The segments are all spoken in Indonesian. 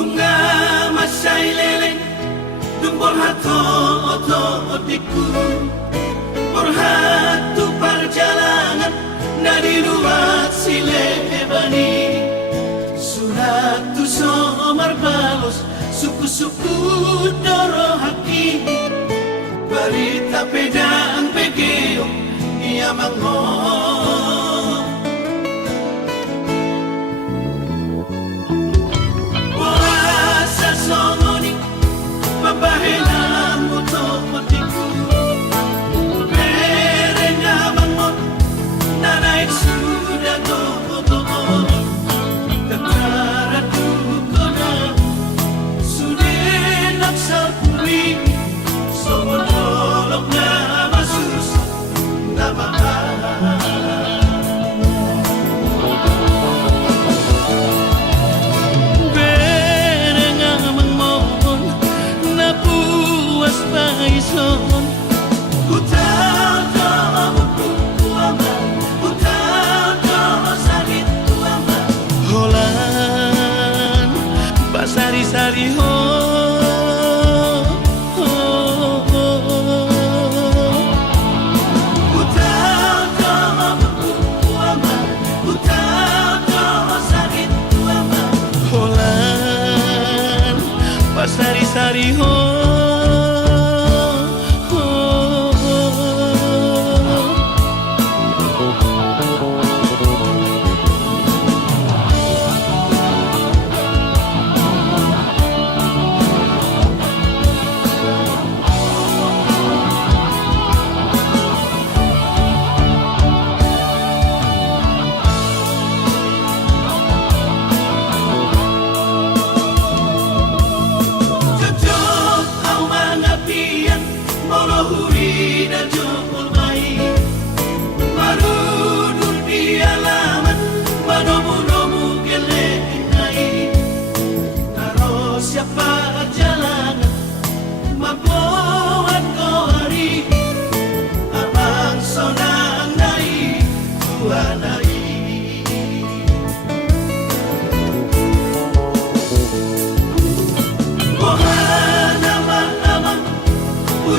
bunga masay leleng dung borhato oto otiku borhatu perjalanan dari luar sile ebani suratu somar balos suku-suku doro haki barita pedang pegeo ia mango sari ho holan pasari-sari ho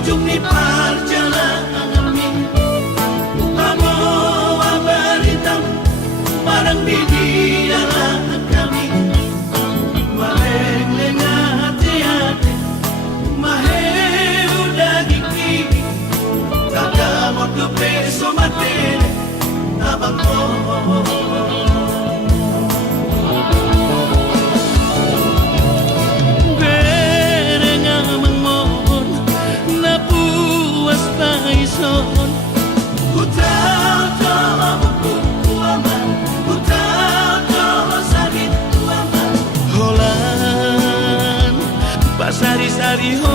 ujung ni perjalanan kami membawa berita barang di dalam kami malengnya hati-hati mahe udah gigi kakak mau ke peso mati abang sari-sari ho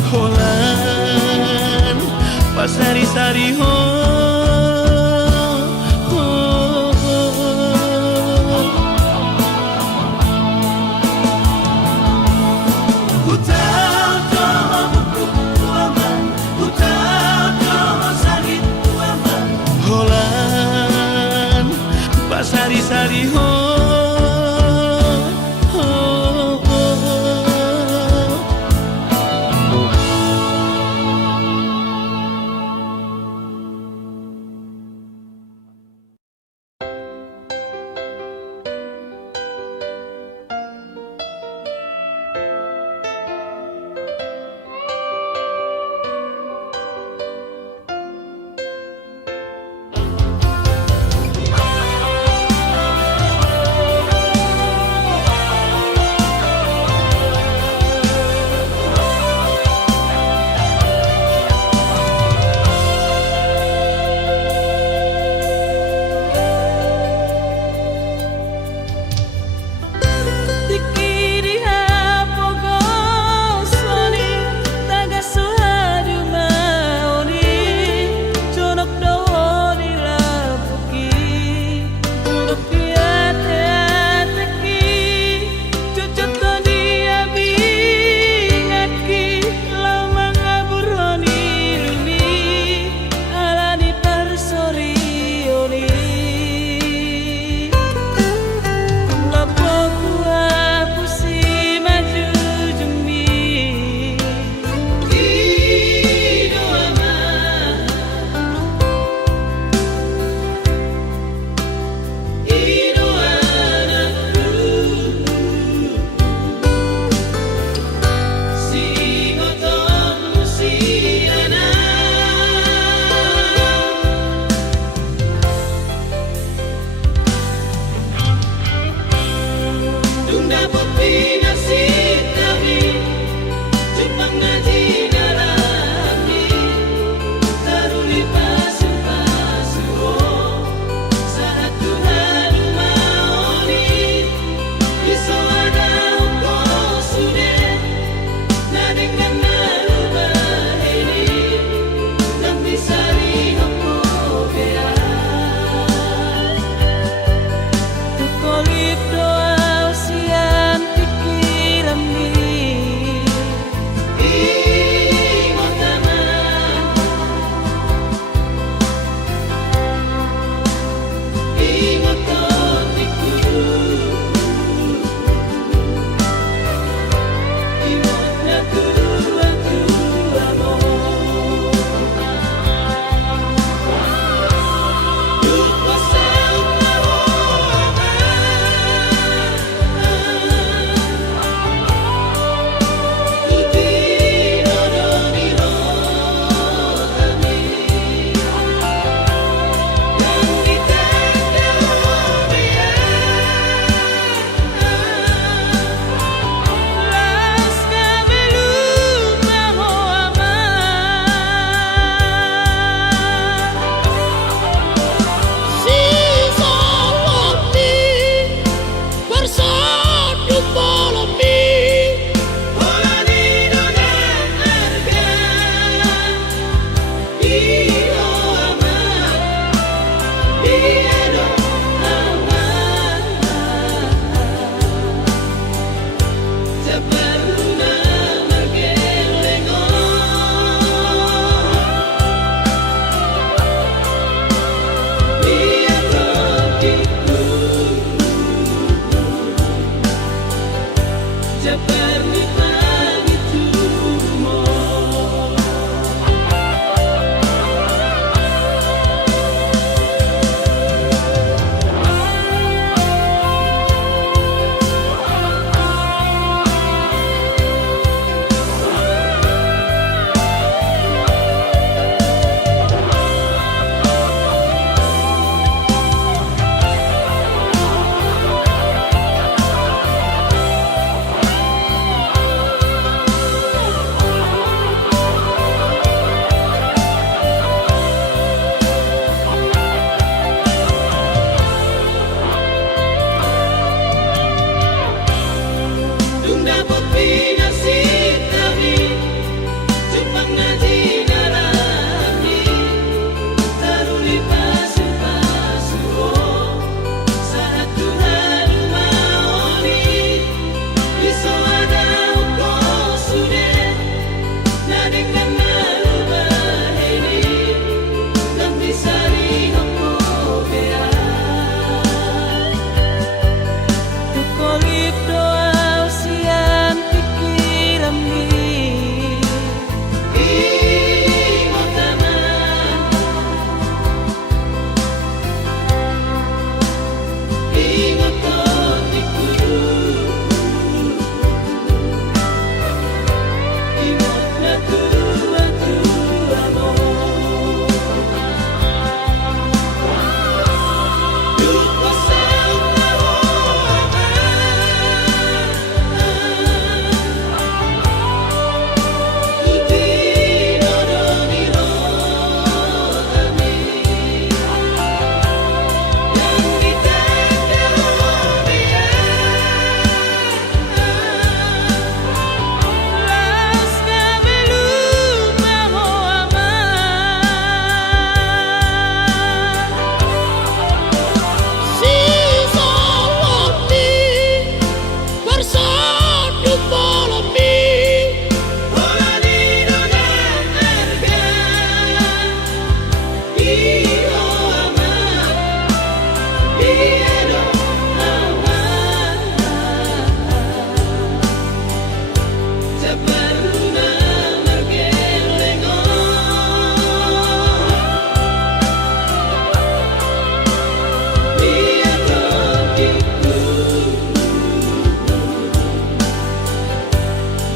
holan pasari-sari ho sari-sari ho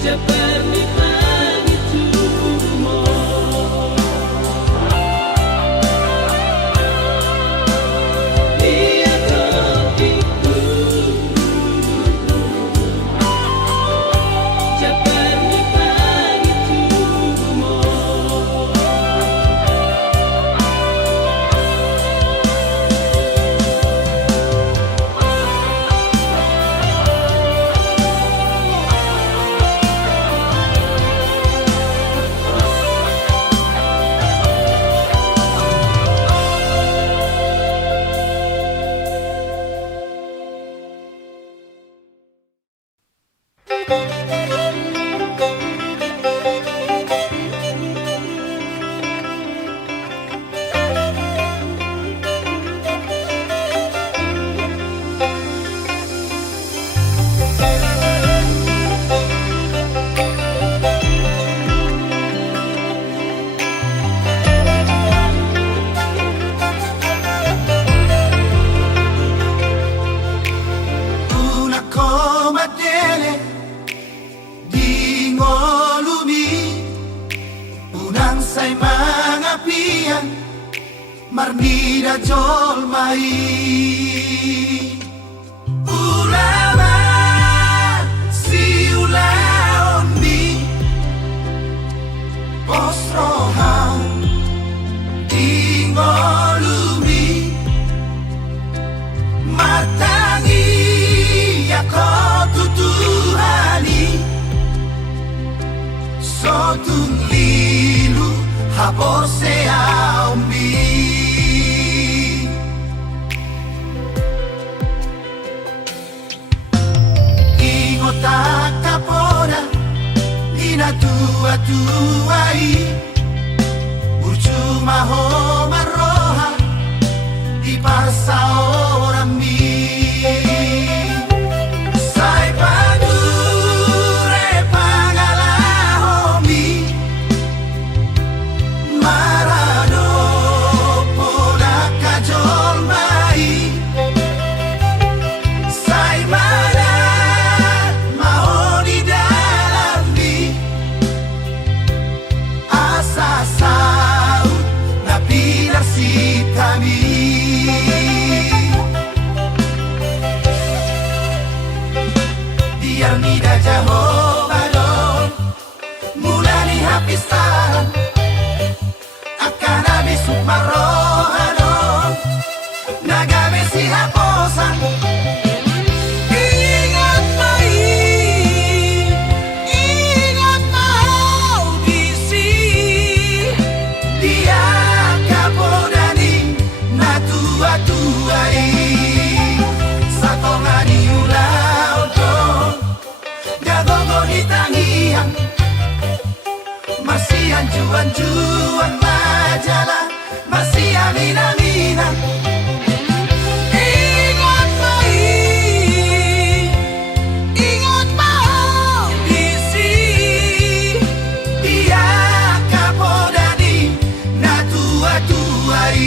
seperti pagi tubuhmu. Dia topiku seperti pagi tubuhmu. Una come dele di ngolumi unang say mga piyan marnida jol mai ulama si ulaon mi posrohan di ngolumi matangi ako tutuhani sotun lilu habor se aumbi ingot akapora ina tua-tuai urcuma ho maroha di parsa orang mi sai padure pangalahomi marano pola kajol mai sai mana mahoni dalam mi asa saut na pilar si kami biar nida Jehovah don mulai hapisan akan habis sukmarohano nagame si haposan ingat mau bisi dia kapodani na tua-tuai satongani ulau don gagongo di tangian masih anjuan majalah masih aminan ingat mau bisi dia kapodani na tua-tuai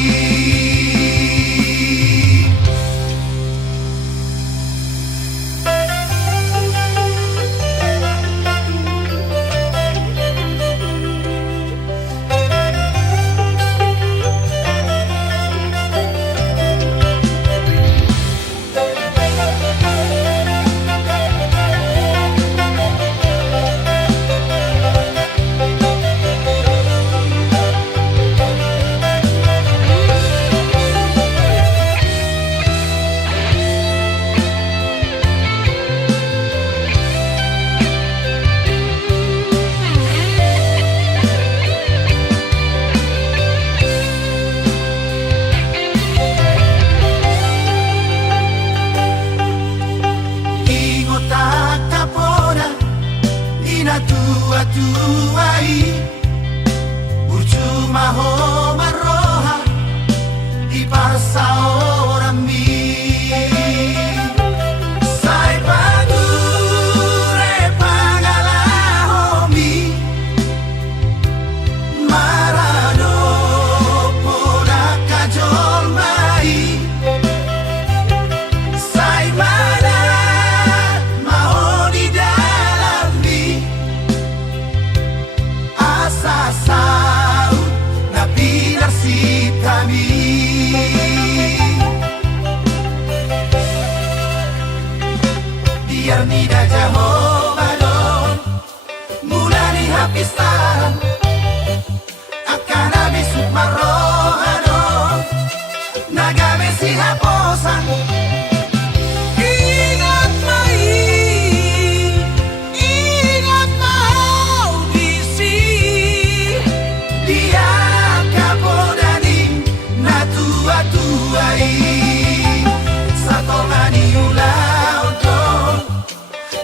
tua-tuai urcuma ho maroha di parsa orang mi sai padure pangalahomi marano pola kajol mai sai mana mahoni dalam mi pisaran akan habis marohano nagame si haposan. Ingat mai, ingat mau disi. Dia kapodani na tua-tuai satongani ulauto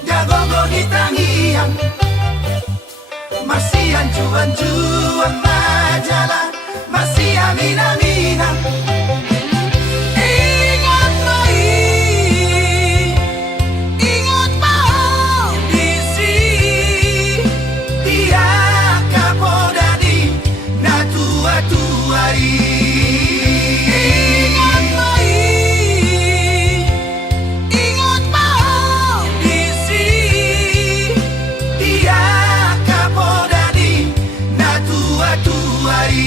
jagogo di tangian masih anjuan-juan majalah masih aminan-aminan. Ingat mai, ingat mau disi. Dia kapodani na tua-tuai Ingat mai, ingat mau disi. Dia kapodani na tua-tuai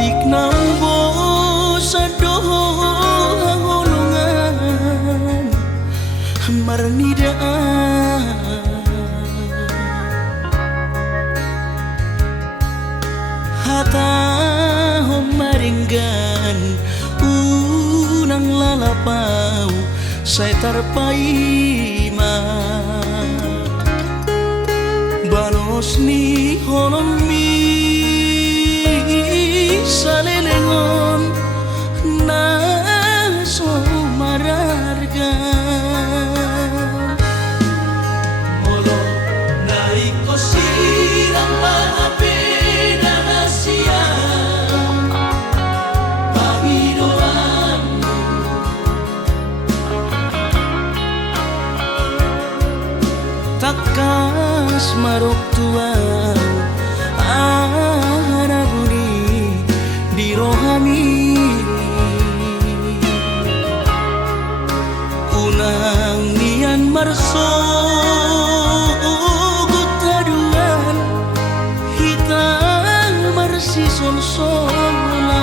tiknang bosa doho holongan marnidaan hata homaringgan unang lalapau saya tarpaima banos ni holomi salelengon na so marargan molo nai ko sirang maapena na siya Panginoanmu takas marok tuang anaguni di rohani unang nian marso gutaduan hitang marsi sol-solan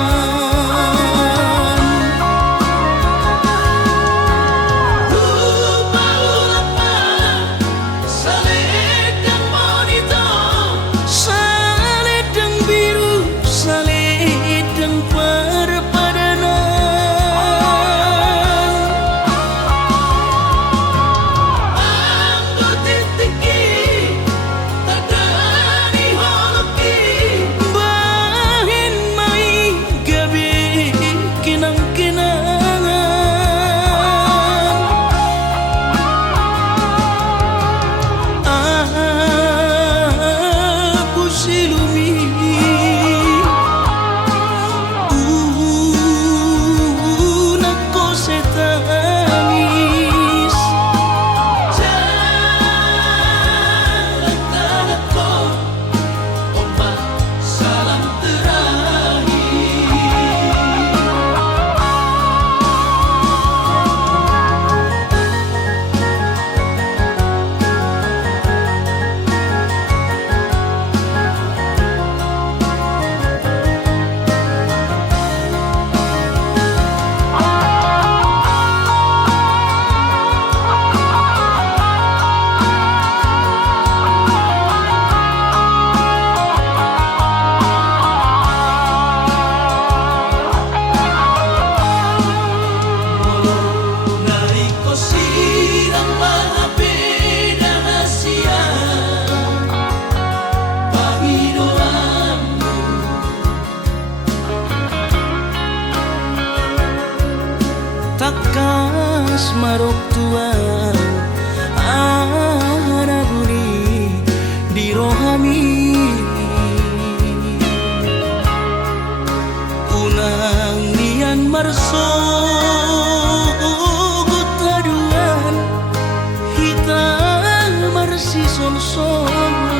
takas marok tuang anaguni di rohani unang nian marso gutaduan hitang marsi sol-solan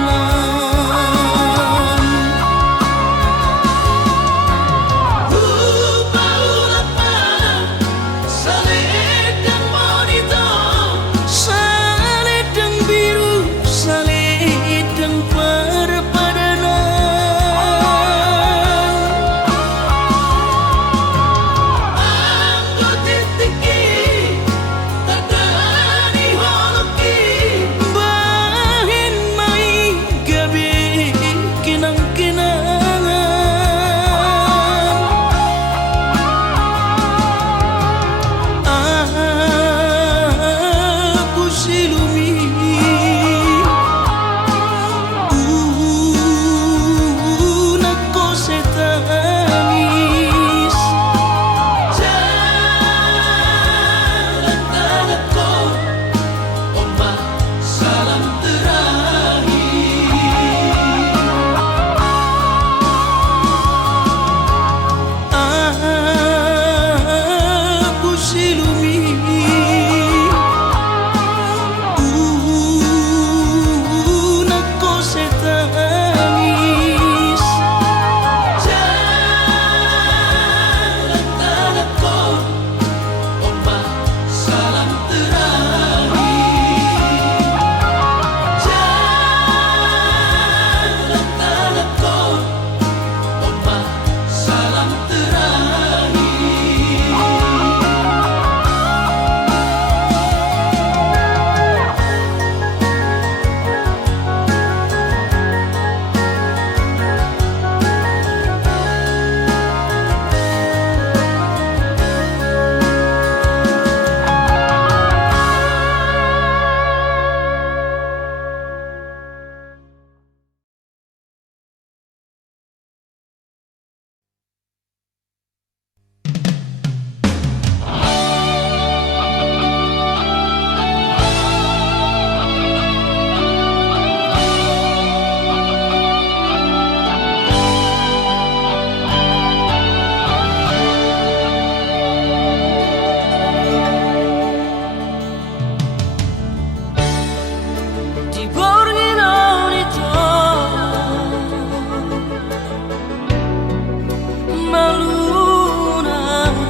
maluna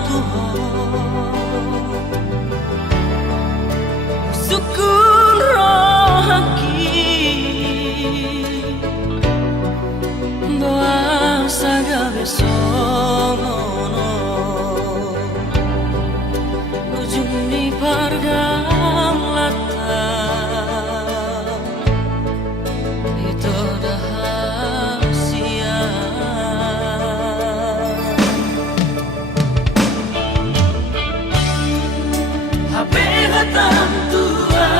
Tuhan sukun rohaki doa saga besono ujung ni pargang lata itu dah sia habe hatam tua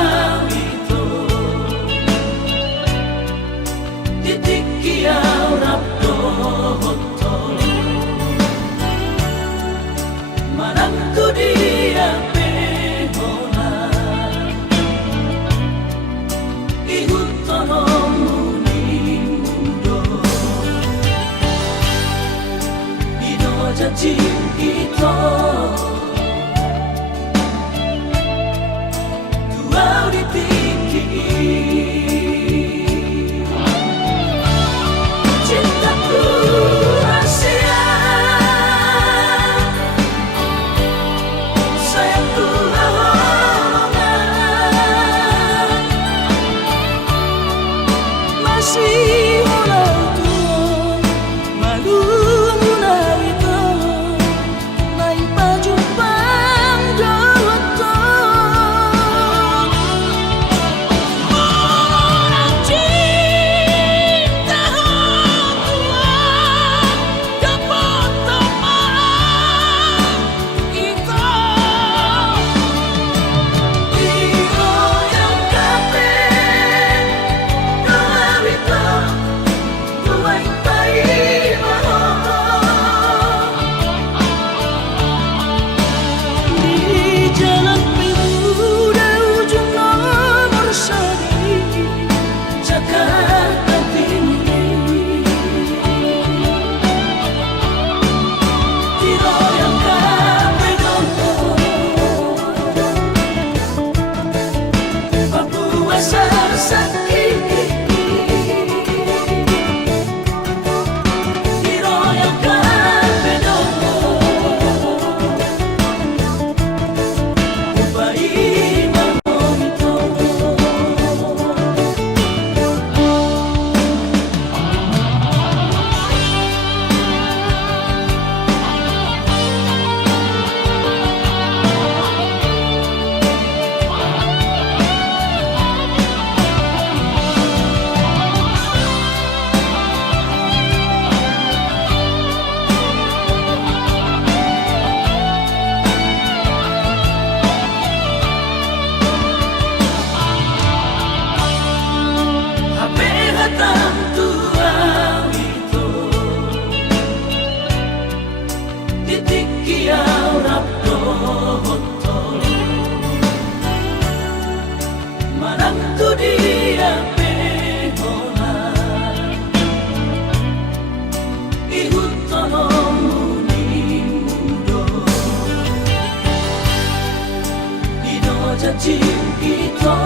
itu titik kiau rapto manangku dia pehona ihutono muni mundo ino janji ito tuau ditiki cintaku rahasia sayangku lawangan masih walau tua malu munawito may pajupang dawato orang cinta tua dapat teman kita iro yang kape doawito duay tayo di jalan pemuda ujung nomor 1 Jakarta Timur iro yang kape Papua sakit iro yang kape upai mamito habe hatam tua itu titik kiau rapto manangku dia pehona ihutono muni mundo ino janji ito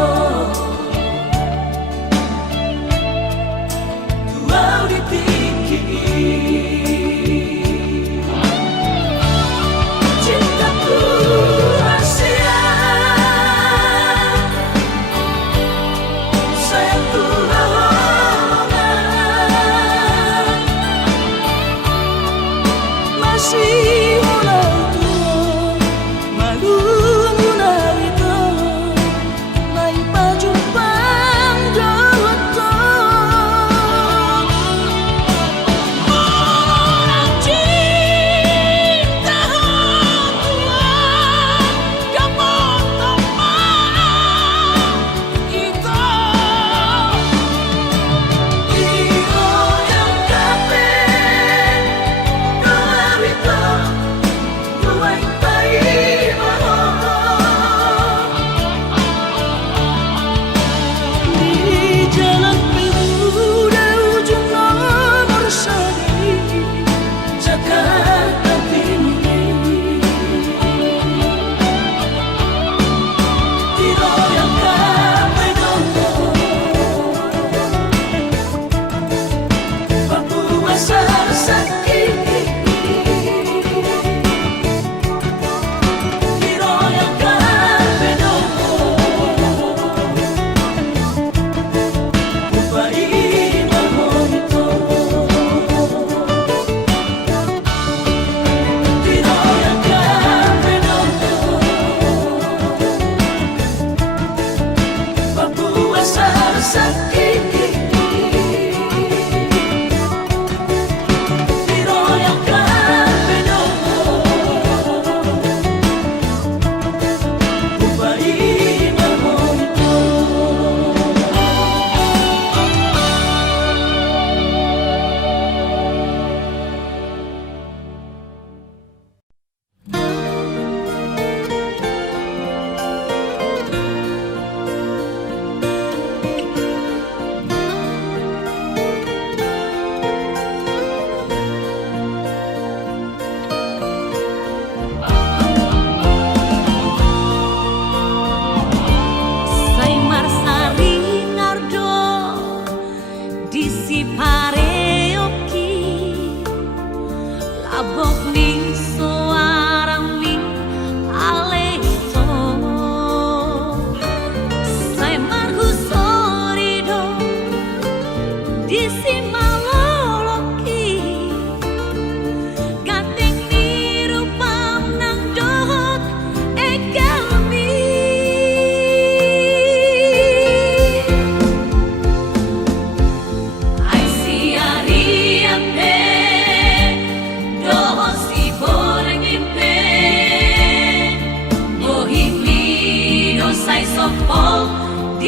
tuau ditiki cintaku rahasia sayangku lawangan masih walau tua malu munawito may pajupang dawato orang cinta tua dapat teman kita iro yang kape doawito duay tayo di jalan pemuda ujung nomor 1 Jakarta Timur iro yang kape Papua sakit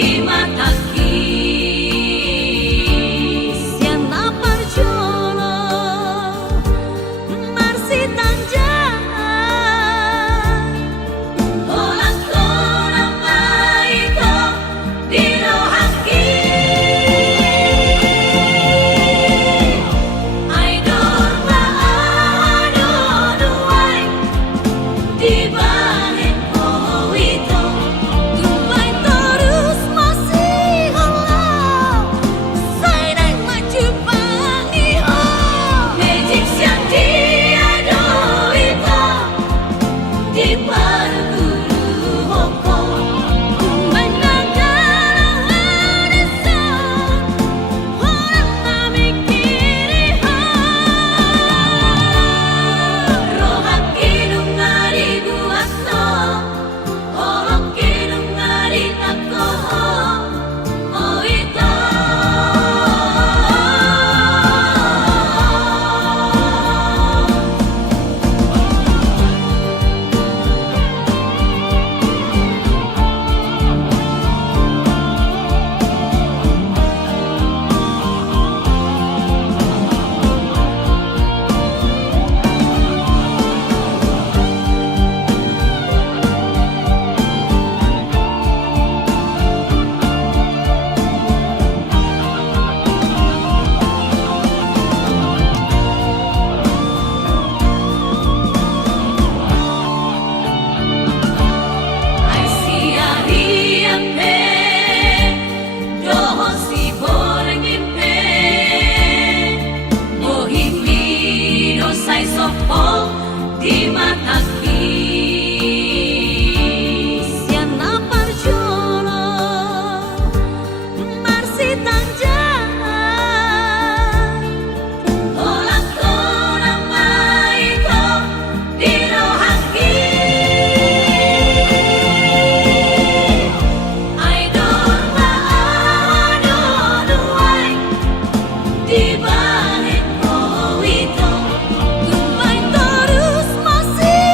di mataku. Siapa percaya Marsi tanjang Olang kolang baito di rohaki. Ay dorma ano duay di bahin ko ito. Tumbay terus masih halau Say nang maju pangiho Magic siang tiada ito di parguru Hongkong. Tumbay nagalang anisan Orang mamikiri ha Rohaki nung ngari buat no Oroki nung ngari ako O ito. Ay siya riyampe Dohon si borengimpe Mohimino say sopol di mataki. Siapa percaya Marsi tanjang Olang kolang baito di rohaki. Ay dorma ano duay di bahin ko ito. Tumbay terus masih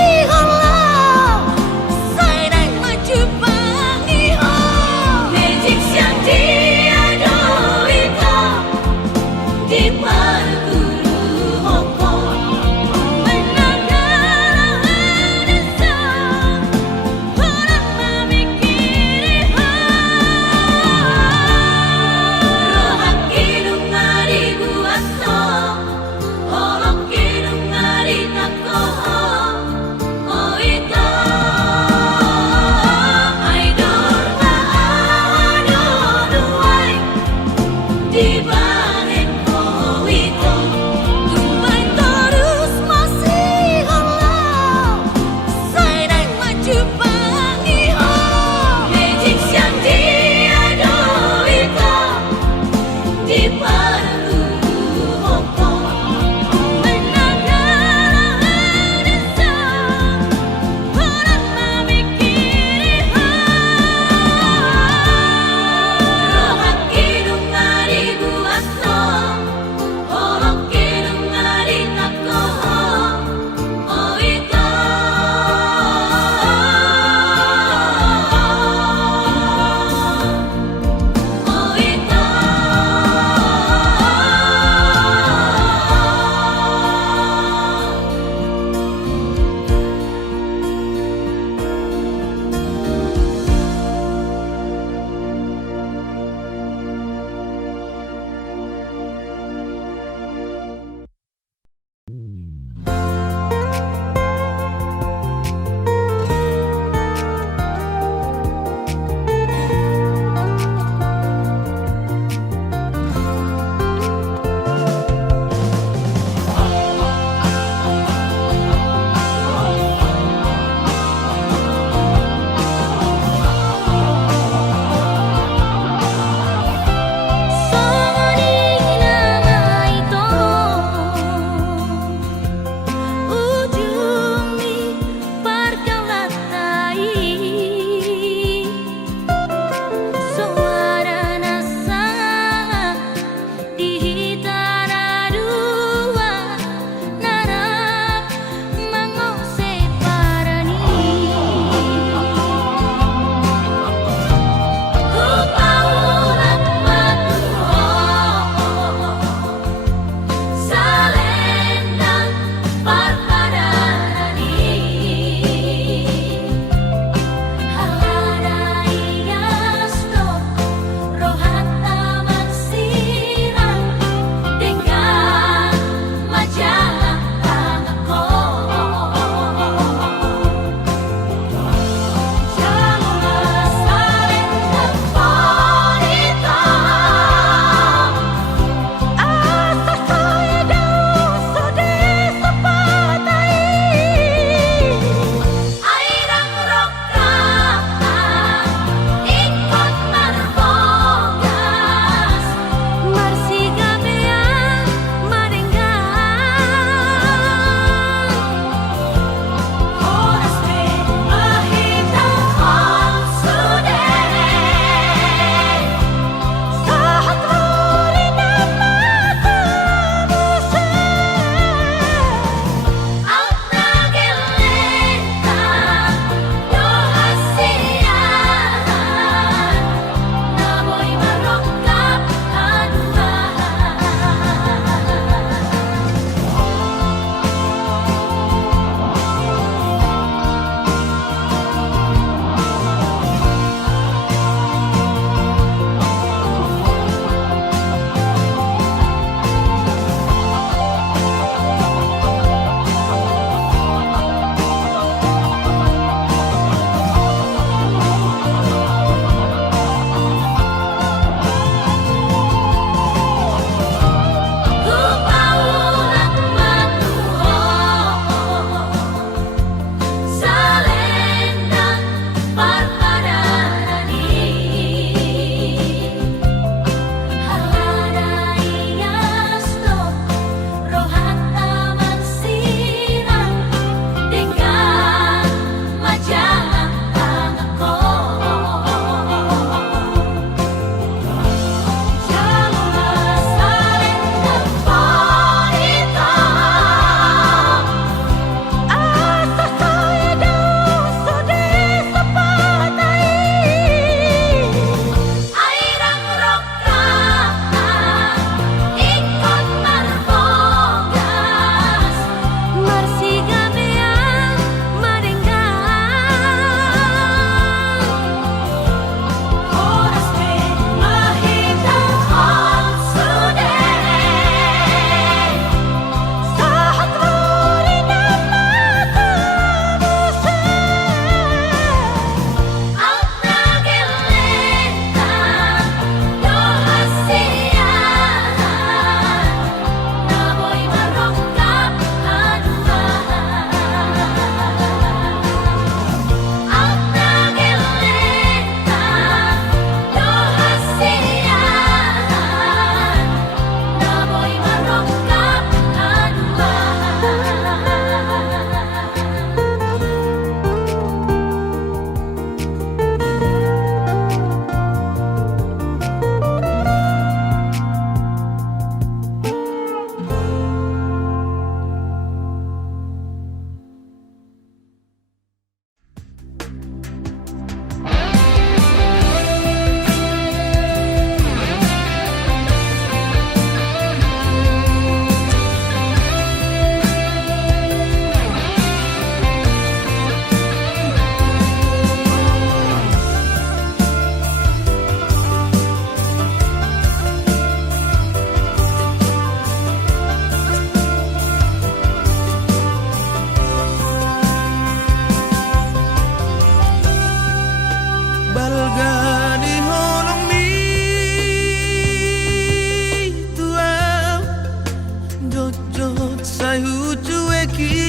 tu cueki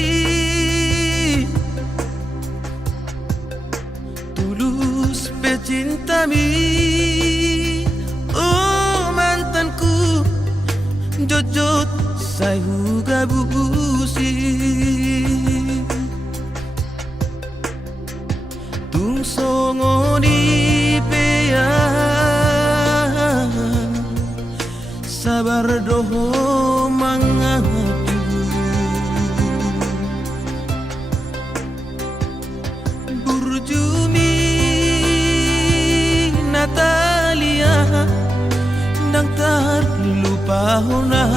tulus pecintami. Oh mantanku jojot sayu gabusi tung songoni pea sabar doho mangadu burjumi Natalia nang terlupa honau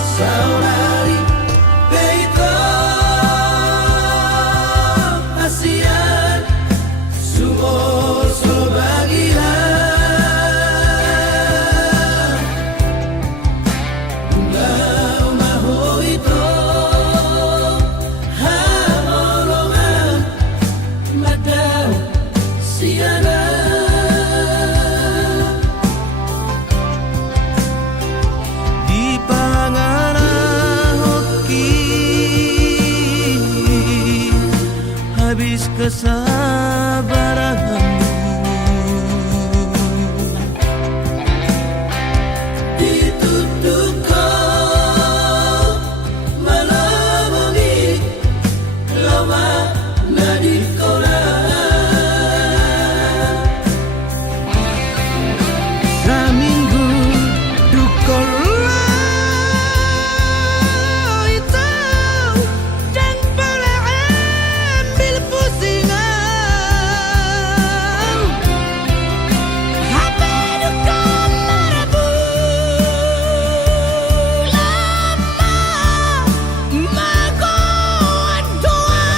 Saudari Beito Asian Sumur sebagian Enggak mahu itu Hamolongan Mata siana di pangana hoki habis kesabaranmu Ditutup kau Melamungi Lama nadi Raminggu dukola itu dan pula ambil pusingan apa duka marabu lama magoan doa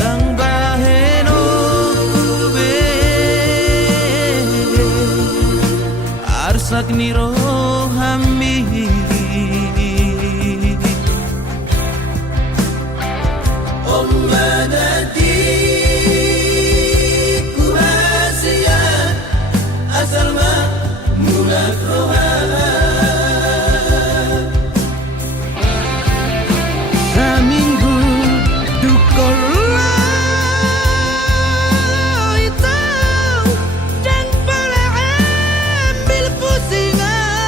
Dang baheno kube arsak niro hammi Om Madadi Kuhasian Asal ma mulak rohana Raminggu dukola itu dan pula ambil pusingan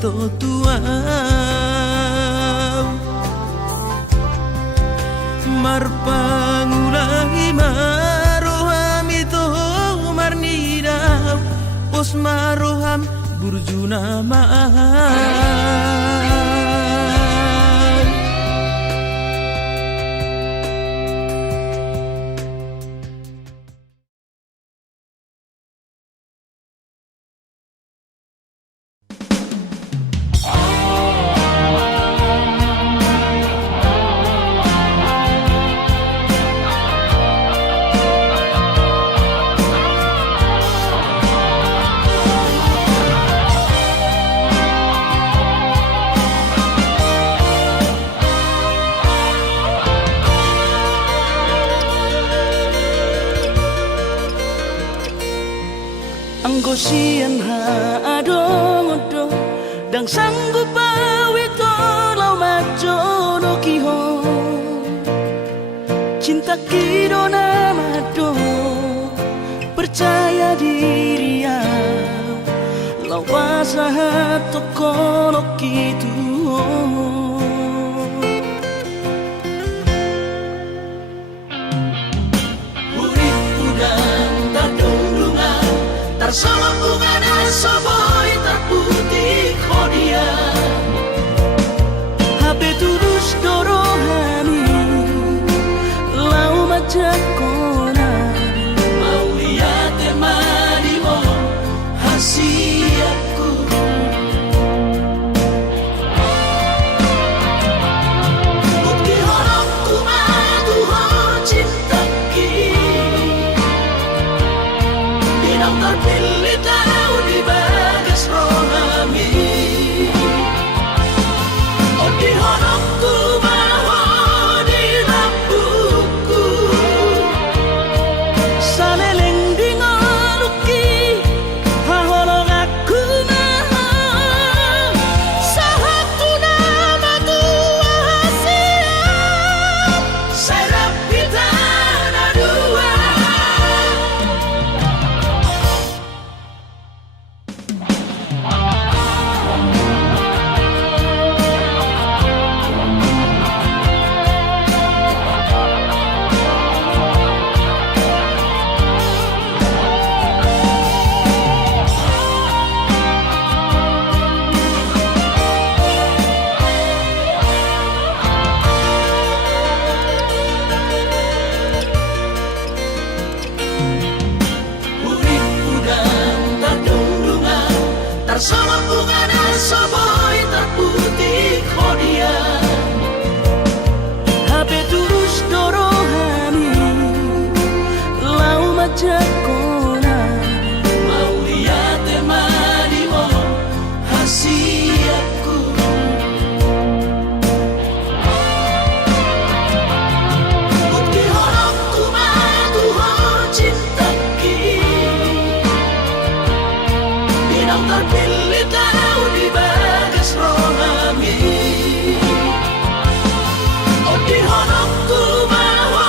to tuau marpangulangi maroham itu marnidau pos maroham burjuna maaf. Anggo sian ha adong odo dang sanggup bawi lau majo no kiho cinta kido namado percaya diri ya lau pasahat toko no kitu Sama bunga nasoboy terputih kodia Habe tulus dorohani lau majak kona mau lihat temani mo hasiatku bukti horokku madu ho cinta kini dinang terpilih tahu di bagas rohami oh di horokku bawa di rambutku saleleng di ngaluki haholong aku maha sahatu nama tua hasil serap kita ada dua Urip udang terdundungan Tersama bunga nasoboy terputih kodia Habe tulus dorohani lau majak kona mau lihat temani mo hasiatku bukti horokku madu ho cinta kini dinang terpilih tahu di bagas rohami oh di horokku bawa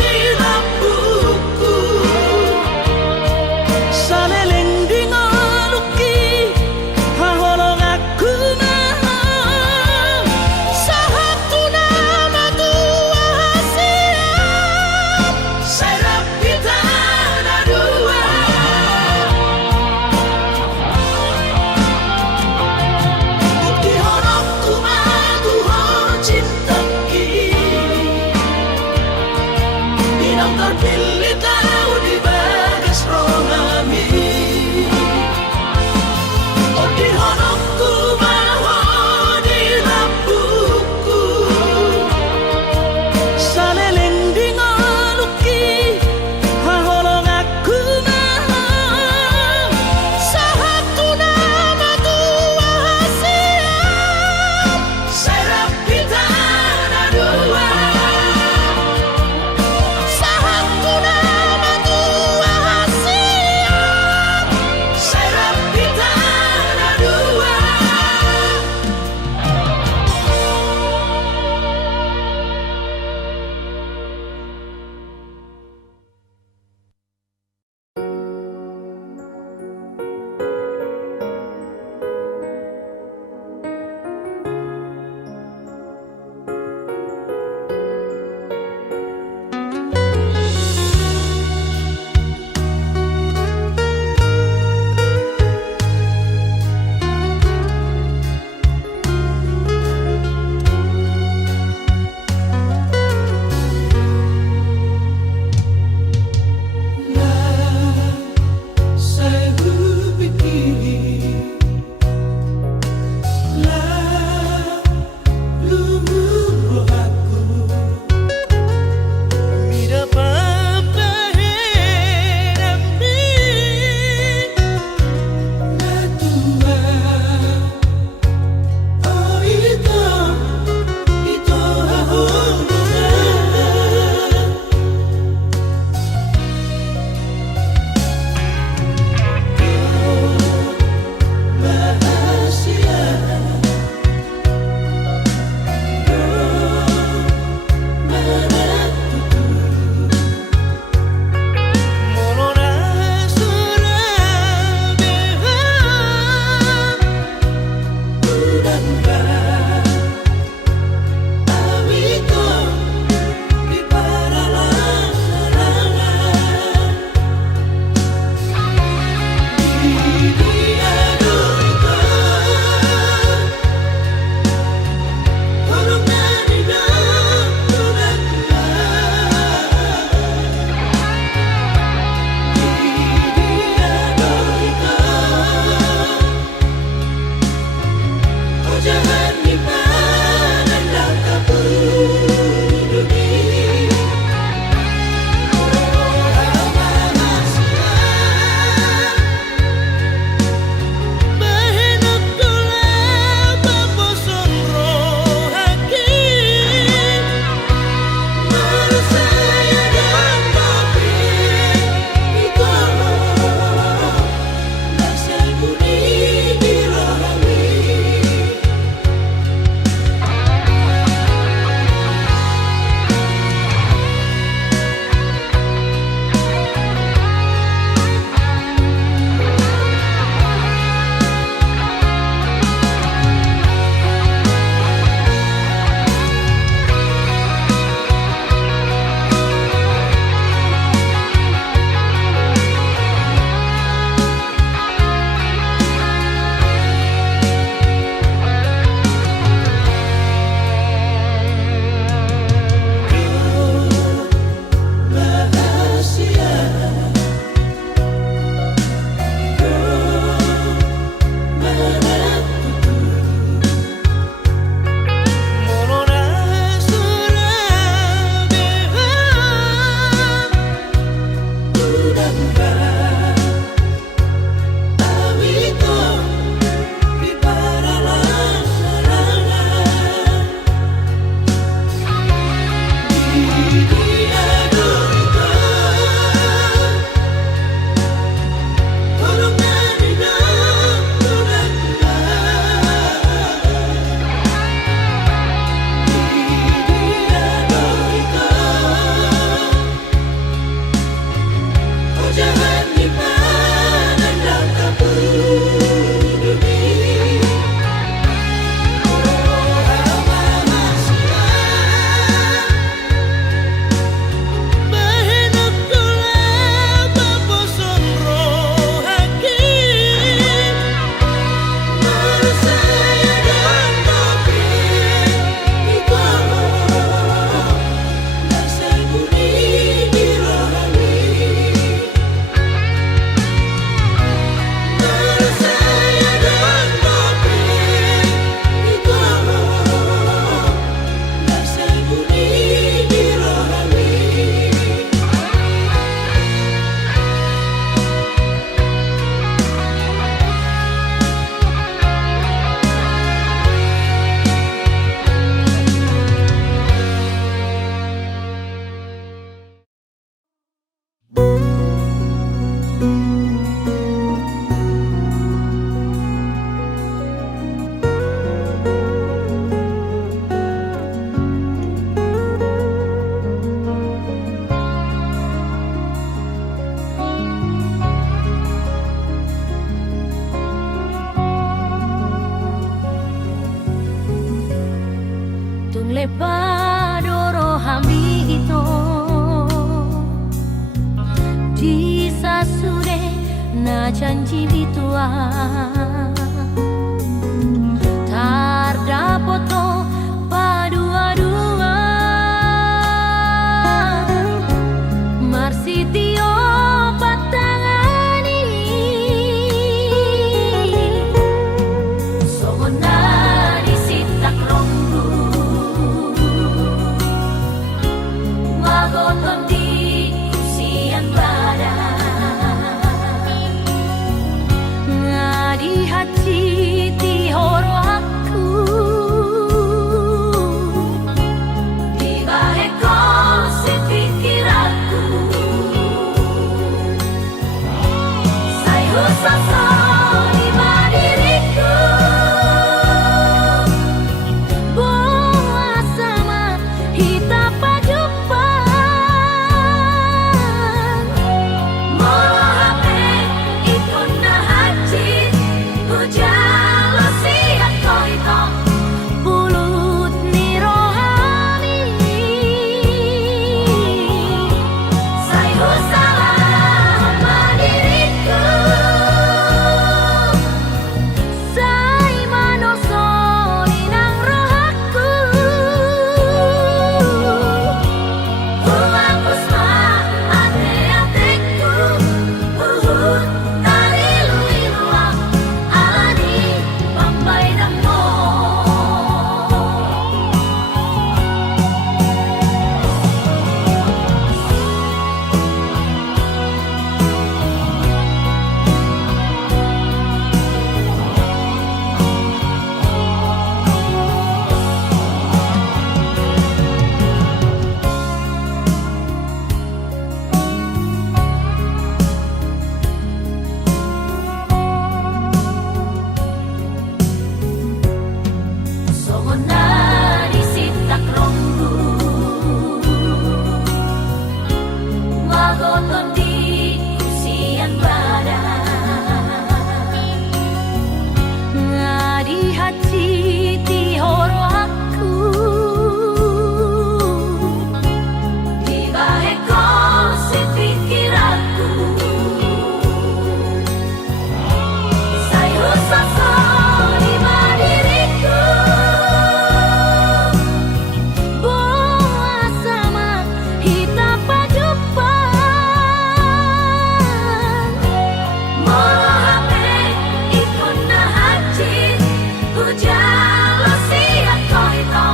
di rambutku saleleng di ngaluki haholong aku maha sahatu nama tua hasil serap kita ada dua Tardapoto padua-dua Marsitio patangani Somona disitak rombu Magoton di kusian badan Ngadi hati ti horo aku Di baheko si pikir aku Sayu sasa di diriku Boa sama hita padupan Molo hape ikon na hati Ujalo siya ko ito Pulut ni rohani Sayo salah madiriku Say manosori ng rohaku Huwapos ma ate-ateku Tarilu-iluak alani pambay ng mo Somona disitak rombu Magoton di kusian badan Ngadi hati ti horo aku Di baheko si pikir aku Sayo sasa di diriku Boa sama hita padupan Molo hape ikon na hati Ujalo siya ko ito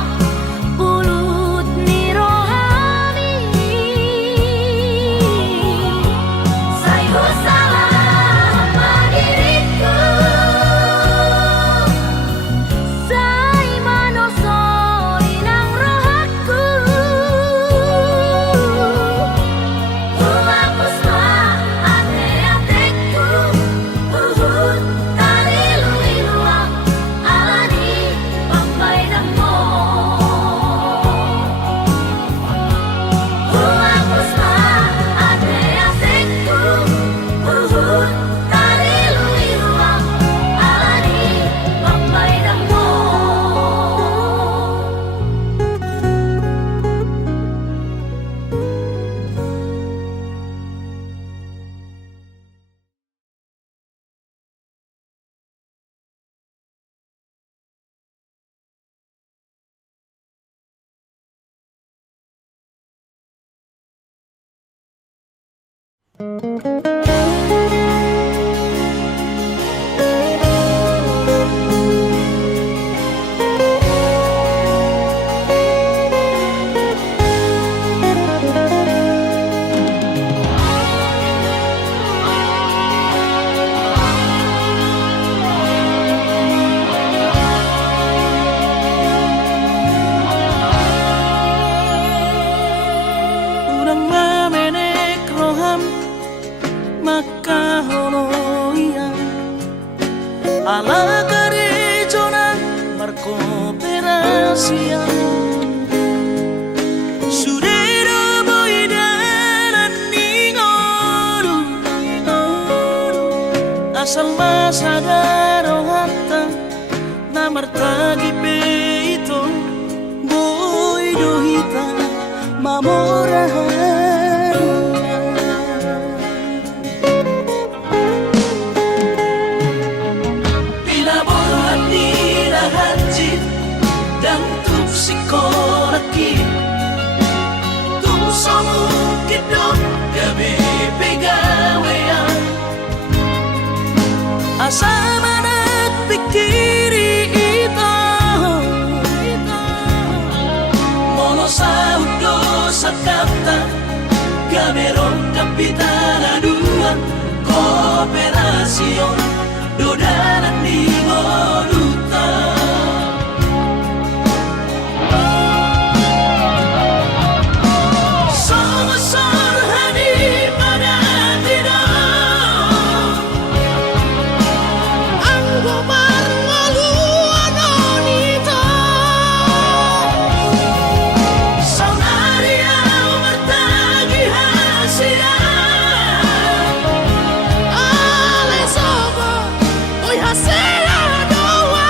Pulut ni rohani Sayo salah madiriku Say manosori ng rohaku Huwapos ma ate-ateku Tarilu-iluak alani pambay ng mo Huwapos ma ate-ateku Tarilu-iluak alani pambay ng mo Urang mamenek roham maka holoian ala karejona markooperasian Sudero boidanan ningoru asal masadaro hatta namartagi peito boidohita mamorahan asa manat pikiri ito Mono saudo sa kapta Gamerong kapitan aduan Kooperasyon Dodanan di Moduta Somasor hani pada tidak Ang gobarngaluan onito Saunariau bertagi hasia Ale sobo Oy hasela doa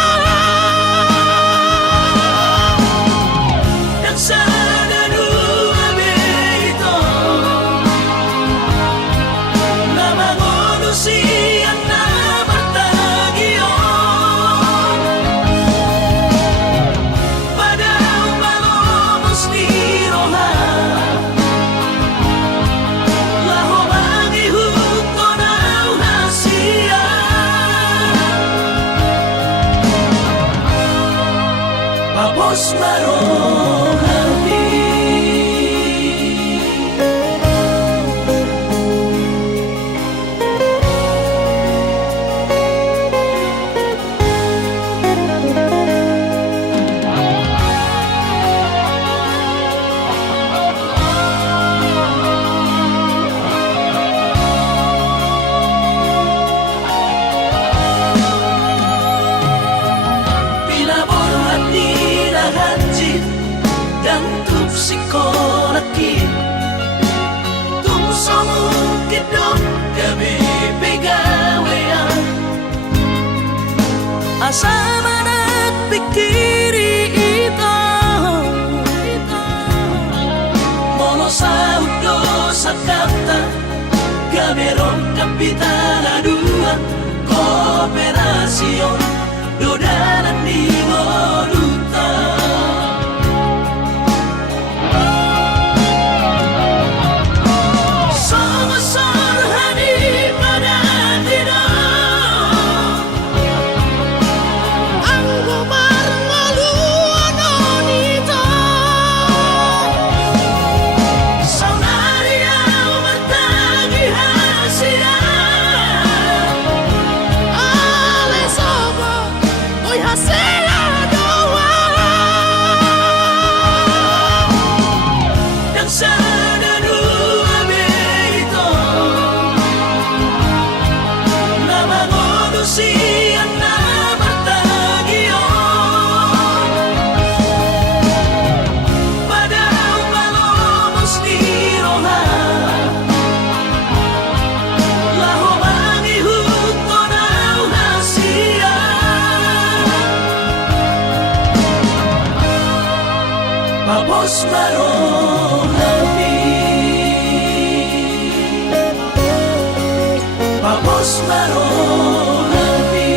Dan sana dua beito Nama manusia na bertagio Pada umalomos ni roha Laho bagi huko na uhasia Papos marohami Pinaborhat ni lahanjit Dan tupsikolaki Tumsong kidong gabi pegawean asa manat pikiri ito Mono saudo sa kapta Gamerong kapitan aduan Kooperasyon Dodanan di Moduta Somasor hani pada tidak Ang gobarngaluan onito Saunariau bertagi hasia Ale sobo Oy hasela doa Dan sana dua beito Nama manusia na bertagio Pada umalomos ni roha Laho bagi huko na uhasia Papos marohami Papos marohami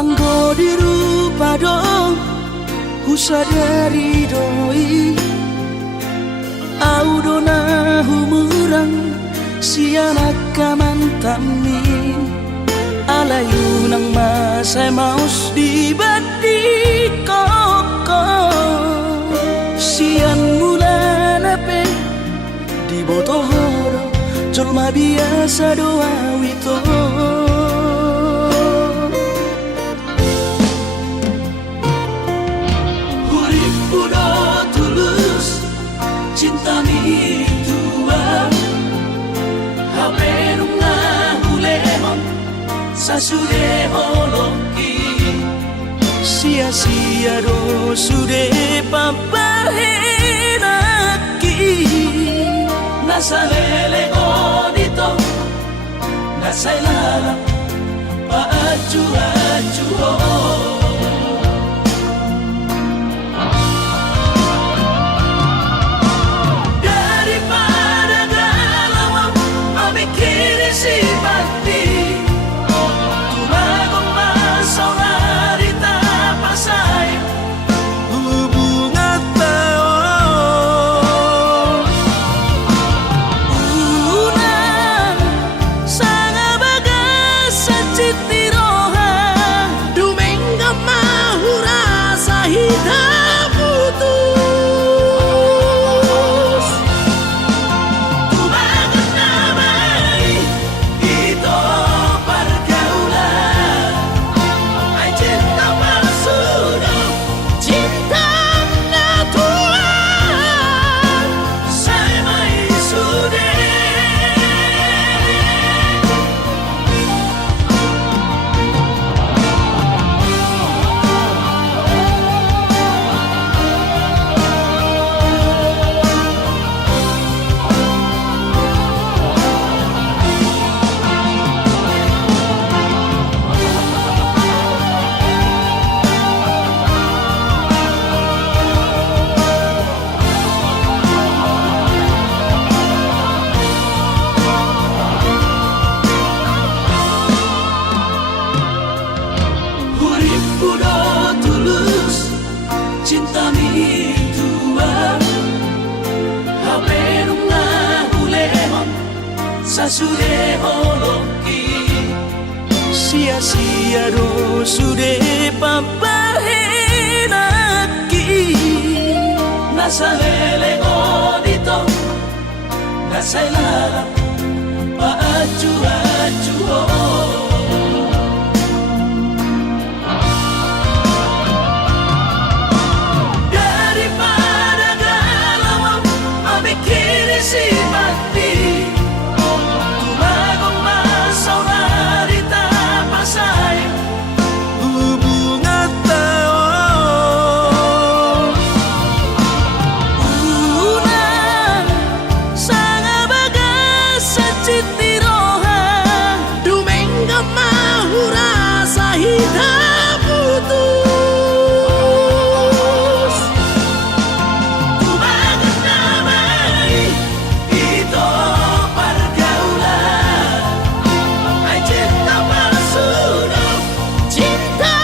anggo dirupa dong husadari doi audona humurang sianak kamantami alayu nang masay maus di badi koko sian mula nape di botohoro colma biasa doa wito cinta mi tua hape nunga hulemon sasude holoki sia-sia do sude papahenaki nasa lele dito nasa ilala paaju-aju daripada galau memikiri si mati tumagong masau narita pasay hubungan taon unang sanga bagas sa citiroha Dumengga mahura sa hidup putus tumagat na may ito pergaulan ay cinta palsu Cinta na tuan saya may sude Urip kudo tulus cinta mi tua hapenung na hulehon sa sude holoki sia-sia do sude papahenaki nasa lele dito nasa ilala paaju-aju daripada galau memikiri si mati tumagong masau narita pasay hubungan taon unang sanga bagas sa citiroha Dumengga mahura sa hidup putus tumagat na may ito pergaulan ay cinta palsu Cinta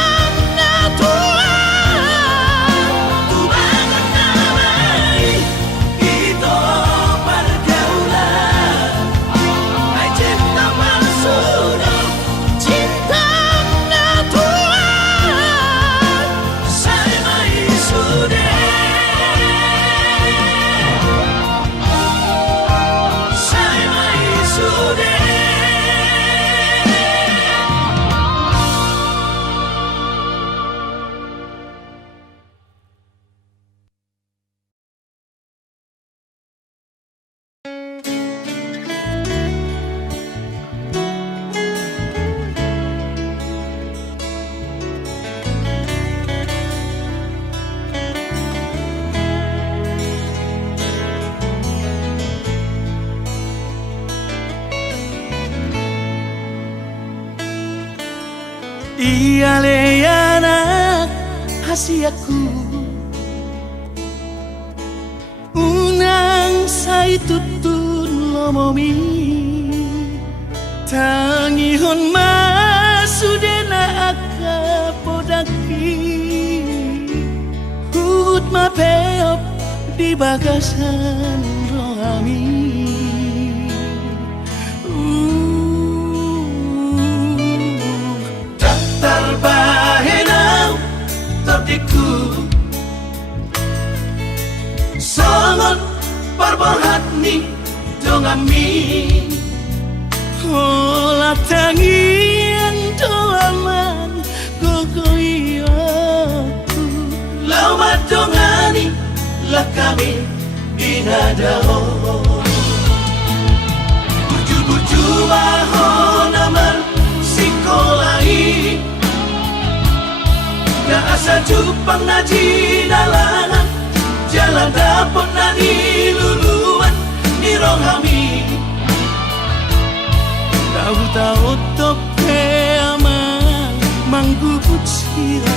na tuan tumagat na may ito pergaulan ay cinta palsu Cinta na tuan saya may sude saya may sude Iya anak hasiaku unang say tutun lomomi tangihon masudena akapodaki hut mapeop di bagasan rohami Terbahenau terdiku sangat perbahatni dongami Olah tangian doaman gogoiaku Lawa dongani lah kami binadao Buju-buju mahon aman sikolai asa jupang na jinalangan jalan dapot na niluluan ni rohami tahu-tahu tope amang manggut sira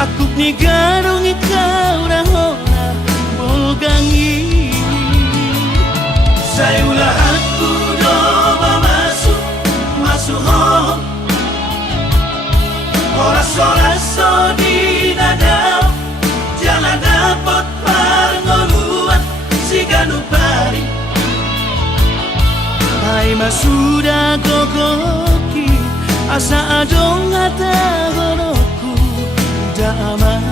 aku ni garong ikaw na hona bogangi saya ulah aku doa masuk ho oras-oras di nada jalan dapat parngoluan si ganupari hai masuda gogoki asa adong ata goroku damai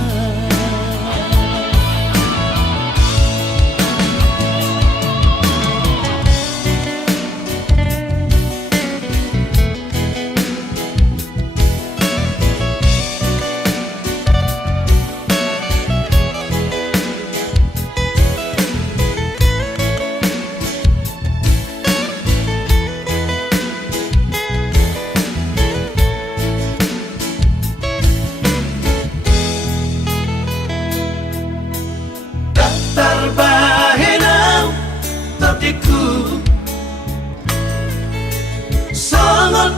sangon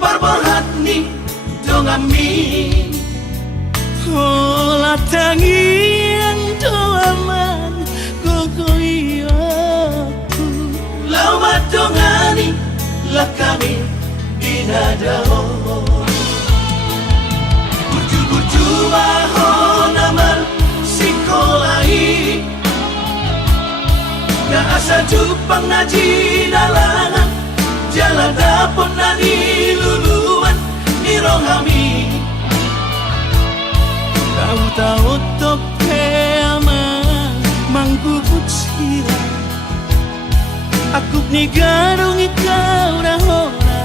parbahat ni dongami olah tangian doaman gogoiyaku lawat dongani lah kami binadao burju-burju mahon amal sikolahi na asa jupang na jinalangan jalan dapot na niluluan ni rohami tahu-tahu tope amang manggut sira aku ni garong ikaw na hona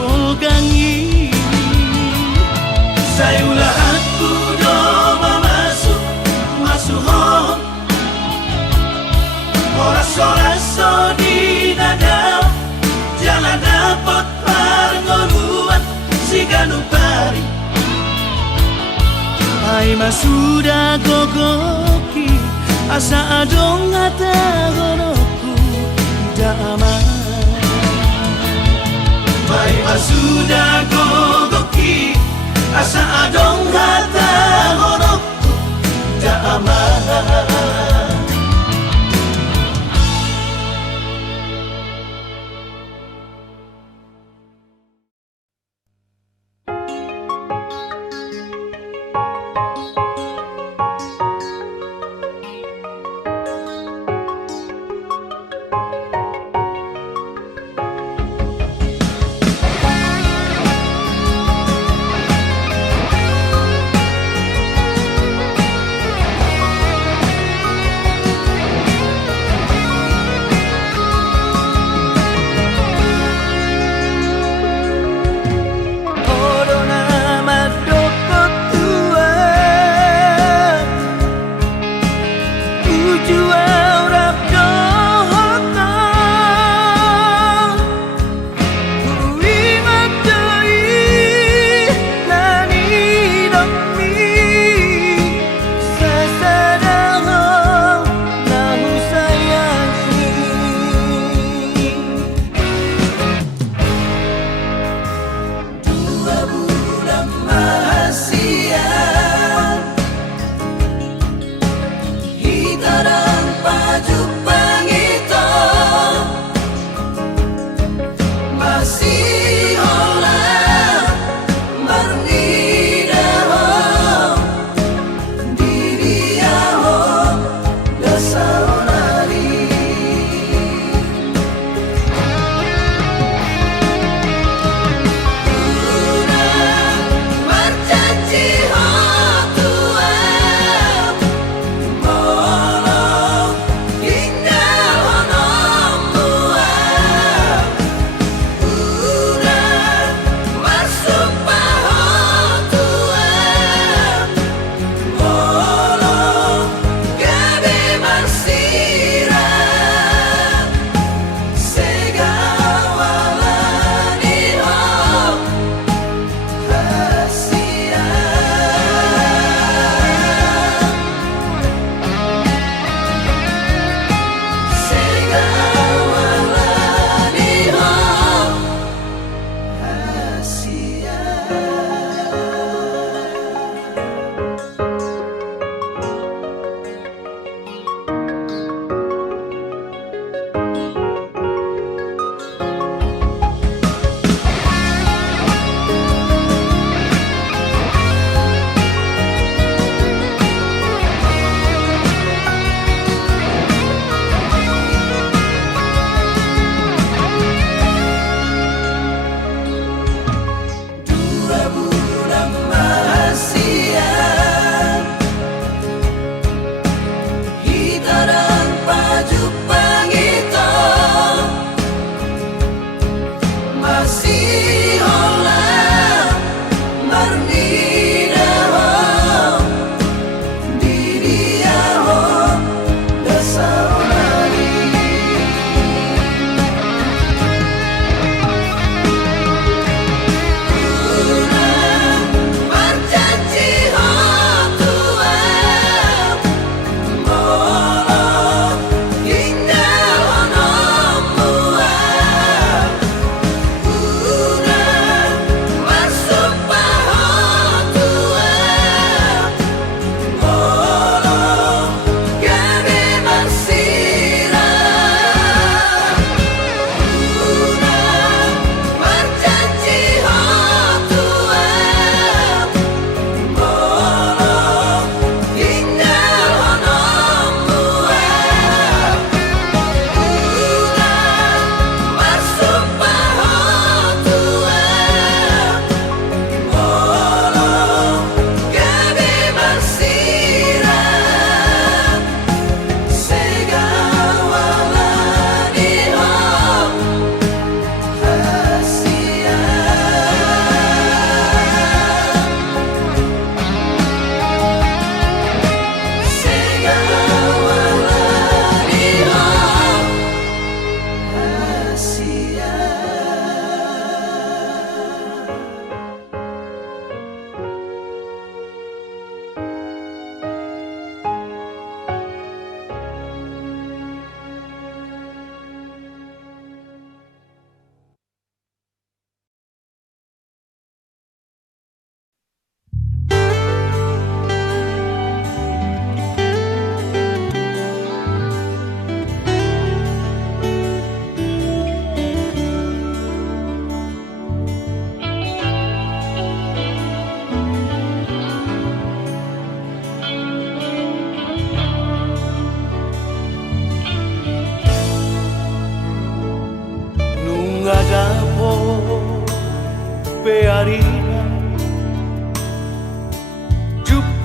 bogangi saya ulah aku doa masuk ho oras-oras di nada jalan dapat parngoluan si ganupari hai masuda gogoki asa adong ata goroku damai hai masuda gogoki asa adong ata goroku damai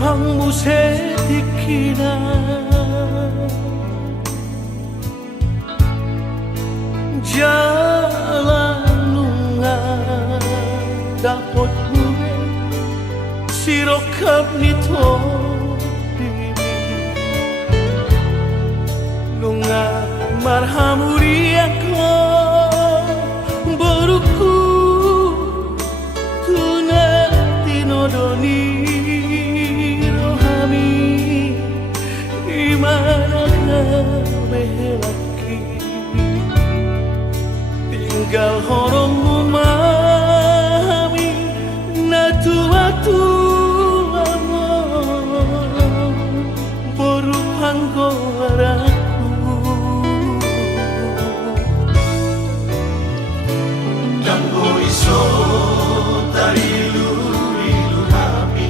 pangmusetikina jalan lunga dapat gue sirokap nito lunga marhamuri ako baruku tuna tinodoni rohami imana kamelaki tinggal horong memahami natua-tua baru panggораku Jambo iso tarilu-rilu kami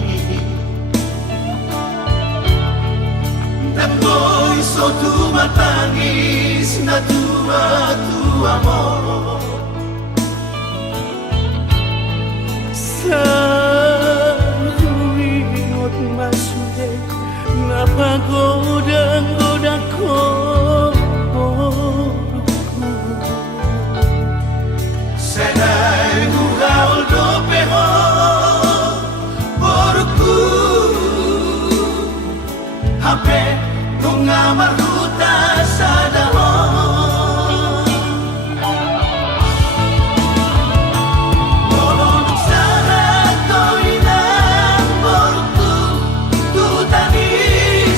Jambo iso tumatangis na tua-tua mo Saruingot masude napagoda-goda ko Senai gugaul do peho Boruku Hape nunga maruta sa dahon Molong sana toinang boruku Tutani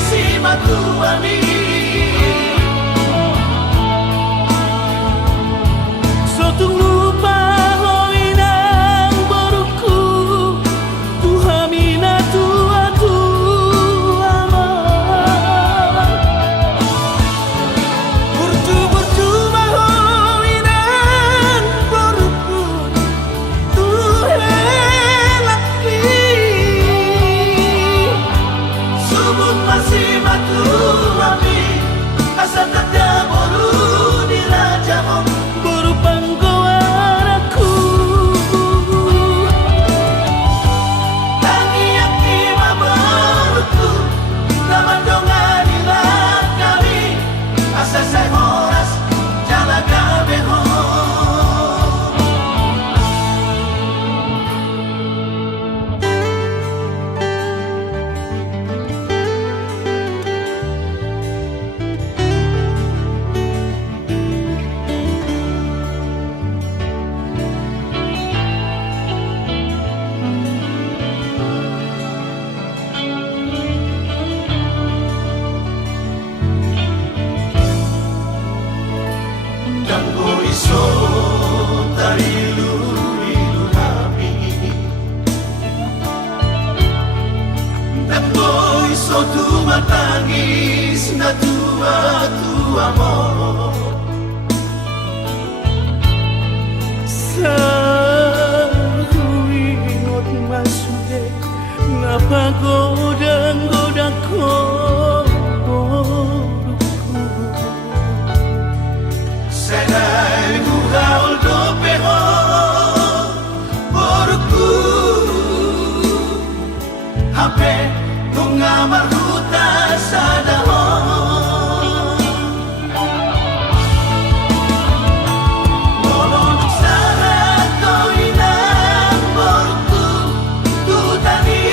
si matuani Sotung lupa hoinang baruku Tuhamina tua-tua Bertu-bertuma hoinang baruku Tuhelaki Subut masih matuami Asa tanda boru di raja om Baru panggораku Tangi aki mabaruku Naman dongan ilang kami Asa say horas Jalaga beho Jambo iso tarilu-rilu kami Jambo iso tumatangis na tua-tua mo Saruingot masude napagoda-goda ko Senai gugaul do peho Boruku Hape nunga maruta sa dahon Molong sana toinang boruku Tutani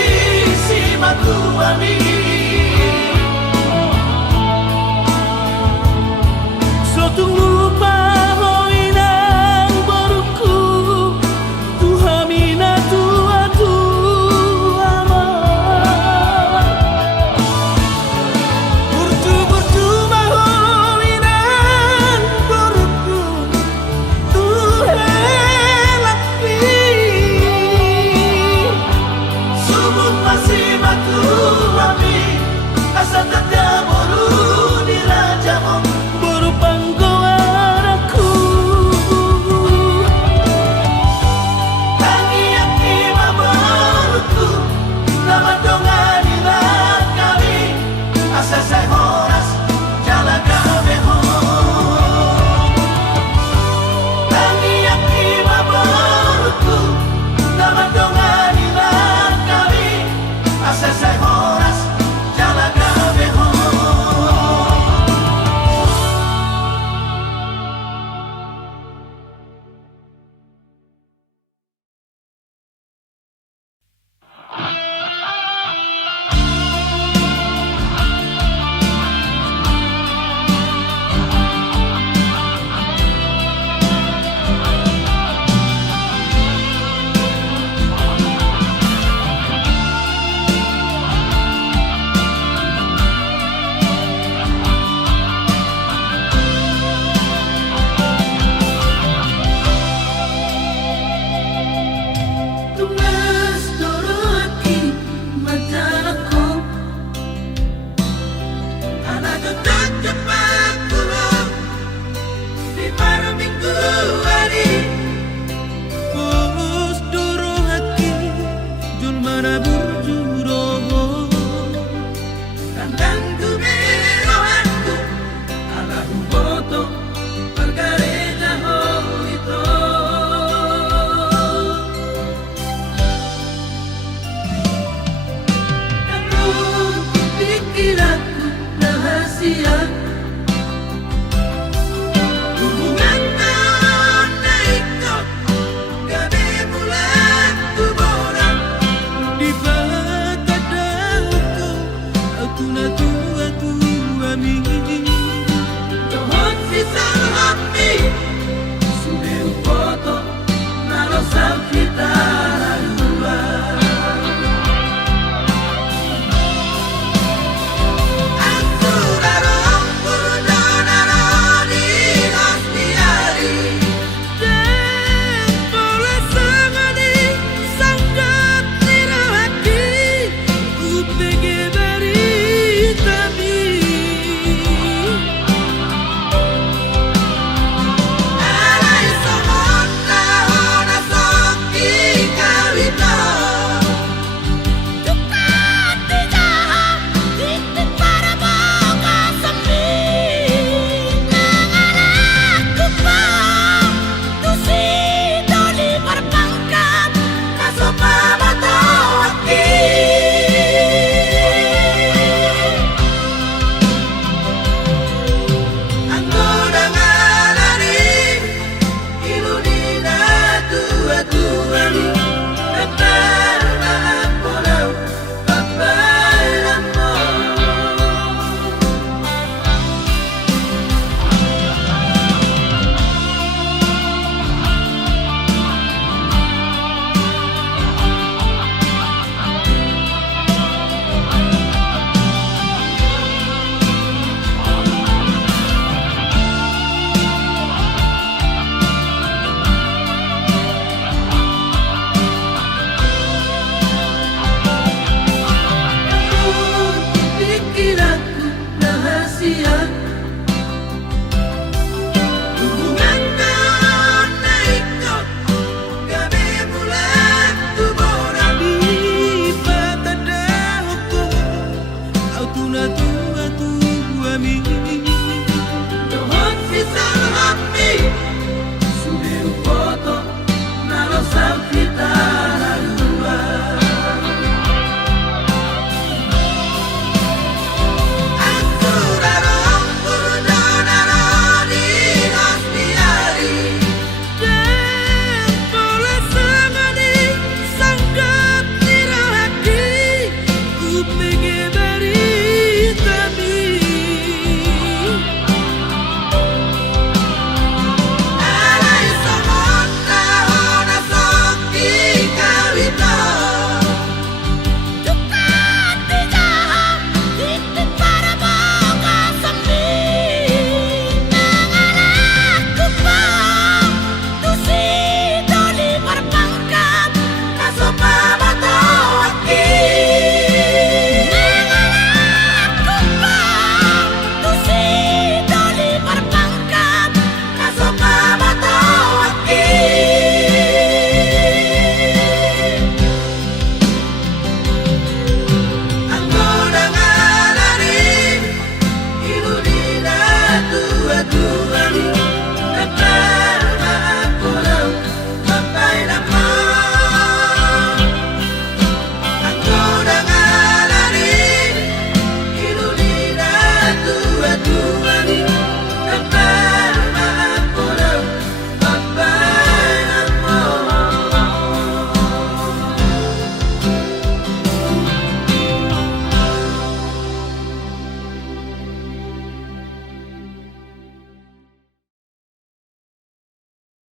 si matuami Sotung lupa hoinang baruku Tuhamina tua-tua Bertu-bertuma hoinang baruku Tuhelaki Subut masih matuami Asa tanda boru